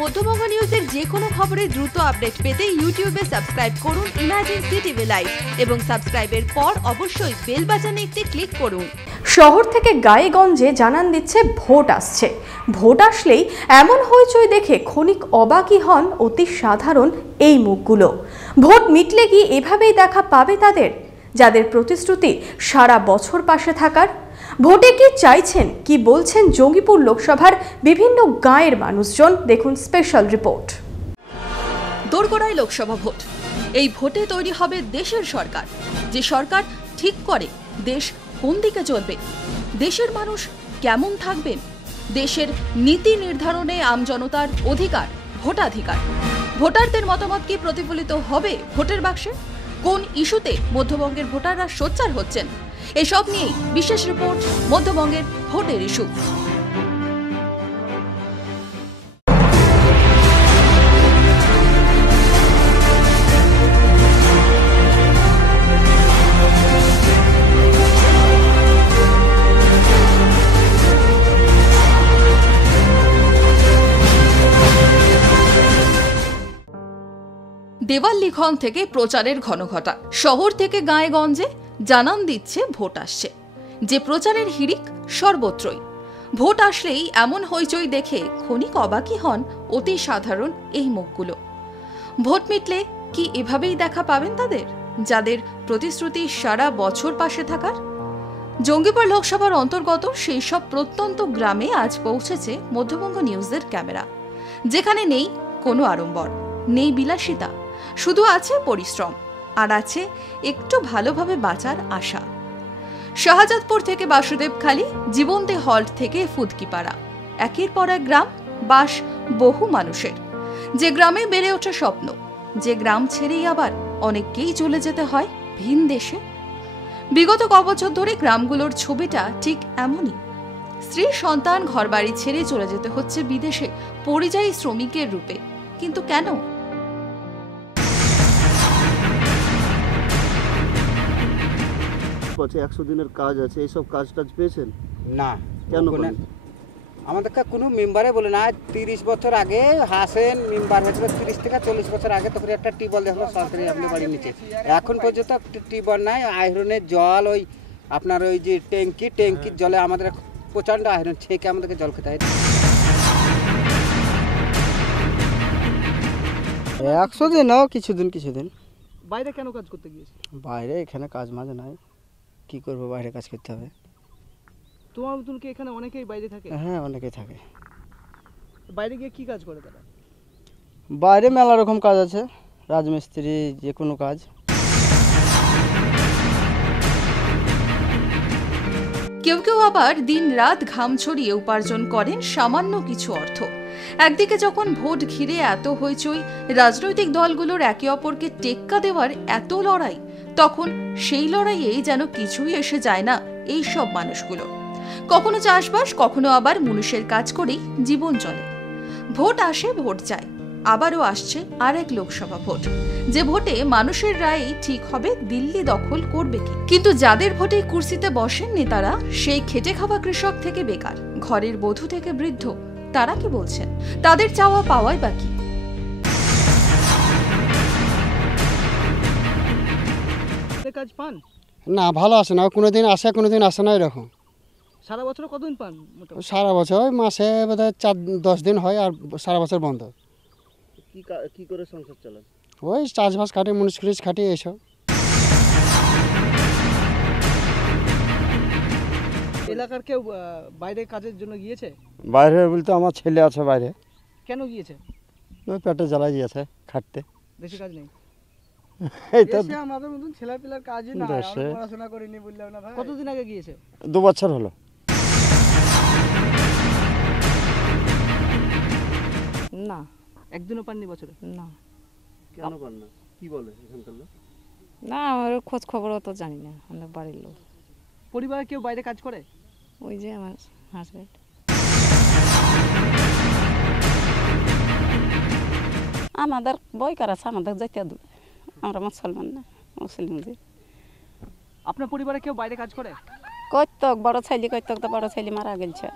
মধ্যবঙ্গ নিউজের যে কোনো খবরের দ্রুত আপডেট পেতে ইউটিউবে সাবস্ক্রাইব করুন ইমাজিন সিটিভি লাইভ এবং সাবস্ক্রাইবের পর অবশ্যই বেল বাটনে একটি ক্লিক করুন। শহর থেকে গায়েগঞ্জে জানান দিচ্ছে ভোট আসছে। ভোট আসলেই এমন হইচই দেখে ক্ষণিক অবাকই হন অতি সাধারণ এই মুখগুলো। ভোট মিটলে কি এভাবেই দেখা পাবে তাদের, যাদের প্রতিশ্রুতি সারা বছর পাশে থাকার? ভোটে কি চাইছেন, কি বলছেন জঙ্গিপুর লোকসভার বিভিন্ন গাঁয়ের মানুষজন? দেখুন স্পেশাল রিপোর্ট। দোরগোড়ায় লোকসভা ভোট। এই ভোটে তৈরি হবে দেশের সরকার, যে সরকার ঠিক করে দেশ কোন দিকে চলবে, দেশের মানুষ কেমন থাকবেন, দেশের নীতি নির্ধারণে আমজনতার অধিকার, ভোটাধিকার। ভোটারদের মতামত কি প্রতিফলিত হবে ভোটের বাক্সে? কোন ইস্যুতে মধ্যবঙ্গের ভোটাররা সোচ্চার হচ্ছেন, এসব নিয়েই বিশেষ রিপোর্ট মধ্যবঙ্গের ভোটের ইস্যু। দেওয়াল লিখন থেকে প্রচারের ঘনঘটা, শহর থেকে গাঁয়ে-গঞ্জে জানান দিচ্ছে ভোট আসছে। যে প্রচারের হিড়িক সর্বত্রই। ভোট আসলেই এমন হইচই দেখে ক্ষণিক অবাকই হন অতি সাধারণ এই মুখগুলো। ভোট মিটলে কি এভাবেই দেখা পাবেন তাদের, যাদের প্রতিশ্রুতি সারা বছর পাশে থাকার? জঙ্গিপুর লোকসভার অন্তর্গত সেই সব প্রত্যন্ত গ্রামে আজ পৌঁছেছে মধ্যবঙ্গ নিউজের ক্যামেরা, যেখানে নেই কোনো আড়ম্বর, নেই বিলাসিতা, শুধু আছে পরিশ্রম আর আছে একটু ভালোভাবে বাঁচার আশা। শাহজাদপুর থেকে বাসুদেবখালী, জীবন্তী হল্ট থেকে ফুদকিপাড়া, একের পর এক গ্রাম, বাস বহু মানুষের। যে গ্রামে বেড়ে ওঠা স্বপ্ন, যে গ্রাম ছেড়েই আবার অনেককেই চলে যেতে হয় ভিন দেশে। বিগত কবছর ধরে গ্রামগুলোর ছবিটা ঠিক এমনই। স্ত্রী সন্তান ঘরবাড়ি ছেড়ে চলে যেতে হচ্ছে বিদেশে পরিযায়ী শ্রমিকের রূপে। কিন্তু কেন? বলছে 100 দিনের কাজ আছে, এইসব কাজ টাজ পেয়েছেন না? কেন? আমাদেরকে কোনো মেম্বারে বলে না। 30 বছর আগে হাসেন মেম্বার হয়েছিল, 30 থেকে 40 বছর আগে, তখন একটা টিউবওয়েল দেখলো সরকারি আপনার বাড়ির নিচে। এখন পর্যন্ত টিউবওয়েল নাই। আয়রনের জল, ওই আপনার ওই যে ট্যাঙ্কির জলে আমাদের প্রচণ্ড আয়রন, ছেঁকে আমাদেরকে জল খেতে হয়। 100 দিন নাও, কিছুদিন। বাইরে কেন কাজ করতে গিয়েছে? বাইরে এখানে কাজ মাঝে নাই, কি করবো, বাইরে কাজ করতে হবে। তোমার মতন কি এখানে অনেকেই বাইরে থাকে? হ্যাঁ, অনেকেই থাকে। বাইরে গিয়ে কি কাজ করে তারা? বাইরে মেলা রকম কাজ আছে, রাজমিস্ত্রি, যে কোনো কাজ। কেউ কেউ আবার দিন রাত ঘাম ছড়িয়ে উপার্জন করেন সামান্য কিছু অর্থ। একদিকে যখন ভোট ঘিরে এত হইচই, রাজনৈতিক দলগুলোর একে অপরকে টেক্কা দেওয়ার এত লড়াই, তখন সেই লড়াইয়ে যেন কিছুই এসে যায় না এই সব মানুষগুলো। কখনো চাষবাস, কখনো আবার মুনিশের কাজ করেই জীবন চলে। ভোট আসে, ভোট যায়, আবারও আসছে আরেক লোকসভা ভোট, যে ভোটে মানুষের রায়ে ঠিক হবে দিল্লি দখল করবে কি। কিন্তু যাদের ভোটে কুর্সিতে বসেন নেতারা, সেই খেটে খাওয়া কৃষক থেকে বেকার, ঘরের বধূ থেকে বৃদ্ধ, তারা কি বলছেন? তাদের চাওয়া পাওয়াই বা কি? কাজ পান না, ভালো আসে না, কোনোদিন আসে কোনোদিন আসে না, এরকম। সারা বছর কতদিন পান? সারা বছর ওই মাসে বোধহয় 4-10 দিন হয়, আর সারা বছর বন্ধ। কি করে সংসার চালান? ওই চাষবাস খাটি, মুনিশ খাটি, এইসব। এলাকার কেউ বাইরে কাজের জন্য গিয়েছে? বাইরে বলতে আমার ছেলে আছে বাইরে। কেন গিয়েছে? ওই পেটে জ্বালাই গিয়েছে খাটতে। বেশি কাজ নেই। এই তো আমাদের মতন ছেলেপিলার কাজই না, পড়াশোনা করিনি বললাম না ভাই। কতদিন আগে গিয়েছে? 2 বছর হলো। না, একদিনও পাননি বছরে? না। কেন পান না? কি বলে এখানকার লোক? না, আমার খোঁজ খবরও তো জানি না, আমাদের বাড়ির লোক। পরিবারে কেউ বাইরে কাজ করে? ওই যে আমার হাজব্যান্ড। আমাদের বয়কার আছে, আমাদের যাইতে দেবে। আমরা মুসলমান না, মুসলিম। যে আপনার পরিবারে কেউ বাইরে কাজ করে? কইতক বড় ছেলে, কইতক তো বড় ছেলে মারা গেছে।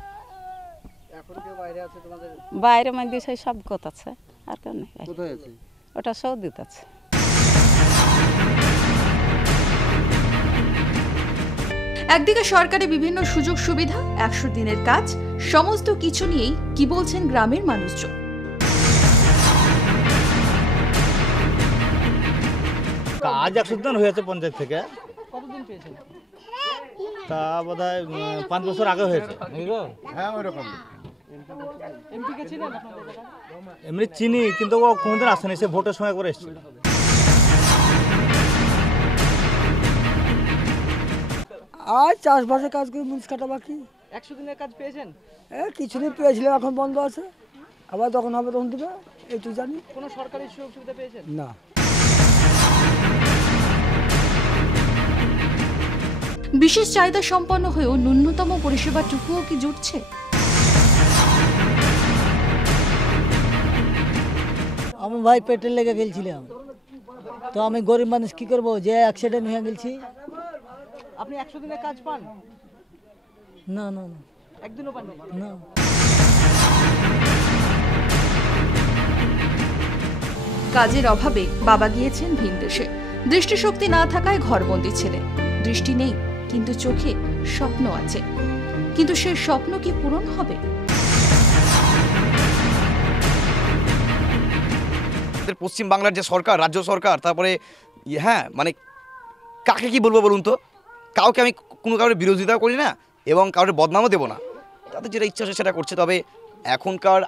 এখন কেউ বাইরে আছে তোমাদের? বাইরে মধ্যে সেই সব গত আছে, আর কেউ নেই বাইরে। কোথায় আছে? ওটা সৌদিতে আছে। একদিকে সরকারি বিভিন্ন সুযোগ সুবিধা, 100 দিনের কাজ, সমস্ত কিছু নিয়েই কি বলছেন গ্রামের মানুষজন। কাজ 100 দিন হয়েছে পঞ্চায়েত থেকে। কতদিন পেয়েছেন? তা বোধহয় 5 বছর আগে হয়েছে। হ্যাঁ ওইরকম। এমপি কে ছিলেন আপনাদের এলাকায়? এমনি চিনি, কিন্তু ও কোনোদিন আসেনি, সে ভোটের সময় করে এসেছিল। আর চাষবাসের কাজ করে মুনিশ কাটা বাকি। 100 দিনের কাজ পেয়েছেন? কিছুদিন পেয়েছিলাম, এখন বন্ধ আছে, আবার যখন হবে তখন দেবে, এইটুকু জানি। কোনো সরকারি সুযোগ সুবিধা পেয়েছেন? না। বিশেষ চাহিদা সম্পন্ন হয়েও ন্যূনতম পরিষেবাটুকুও কি জুটছে? আমি ভাই পেটের লেগে গেছিলাম, তো আমি গরিব মানুষ কি করবো, যে অ্যাক্সিডেন্ট হয়ে গেছি। আপনি 100 দিনের কাজ পান? না না না, একদিনও পান না। কাজের অভাবে বাবা গিয়েছেন ভিনদেশে। দৃষ্টিশক্তি না থাকায় ঘরবন্দি ছেলে। দৃষ্টি নেই, কিন্তু চোখে স্বপ্ন আছে। কিন্তু সে স্বপ্ন কি পূরণ হবে? পশ্চিম বাংলার যে সরকার, রাজ্য সরকার, তারপরে হ্যাঁ মানে কাকে কি বলবো বলুন তো? কাউকে আমি কোনো কারোর বিরোধিতা করি না এবং কারোর বদনামও দেবো না, তাদের যেটা ইচ্ছা সেটা করছে। তবে এখনকার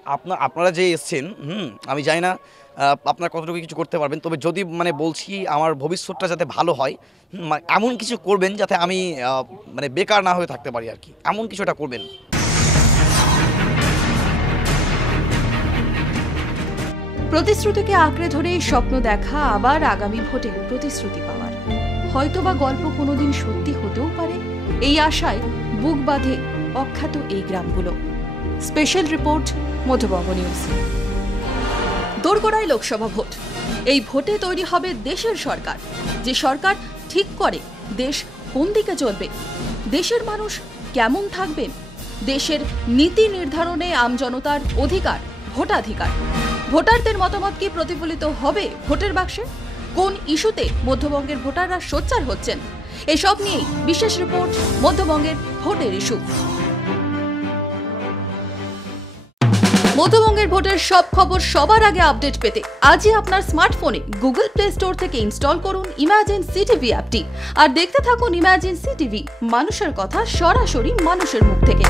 আপনারা যে এসছেন, আমি জানি না আপনারা কতটুকু কিছু করতে পারবেন। তবে যদি মানে বলছি আমার ভবিষ্যৎটা যাতে ভালো হয়, এমন কিছু করবেন যাতে আমি মানে বেকার না হয়ে থাকতে পারি আর কি, এমন কিছু একটা করবেন। প্রতিশ্রুতিকে আঁকড়ে ধরে স্বপ্ন দেখা, আবার আগামী ভোটে প্রতিশ্রুতি পাওয়ার। হয়তোবা গল্প কোনোদিন সত্যি হতেও পারে, এই আশায় বুক বাঁধে অখ্যাত এই গ্রামগুলো। Special report, Madhyabanga news. দোরগোড়ায় লোকসভা ভোট। এই ভোটে তৈরি হবে দেশের সরকার, যে সরকার ঠিক করে দেশ কোন দিকে চলবে, দেশের মানুষ কেমন থাকবেন, দেশের নীতি নির্ধারণে আমজনতার অধিকার, ভোটাধিকার। ভোটারদের মতামত কি প্রতিফলিত হবে ভোটের বাক্সে? কোন ইস্যুতে মধ্যবঙ্গের ভোটাররা সোচ্চার হচ্ছেন, এসব নিয়েই বিশেষ রিপোর্ট, মধ্যবঙ্গের ভোটের ইস্যু। মধ্যবঙ্গের ভোটের সব খবর সবার আগে আপডেট পেতে আজই আপনার স্মার্টফোনে গুগল প্লে স্টোর থেকে ইনস্টল করুন ইমাজিন সিটিভি অ্যাপটি আর দেখতে থাকুন ইমাজিন সিটিভি, মানুষের কথা সরাসরি মানুষের মুখ থেকে।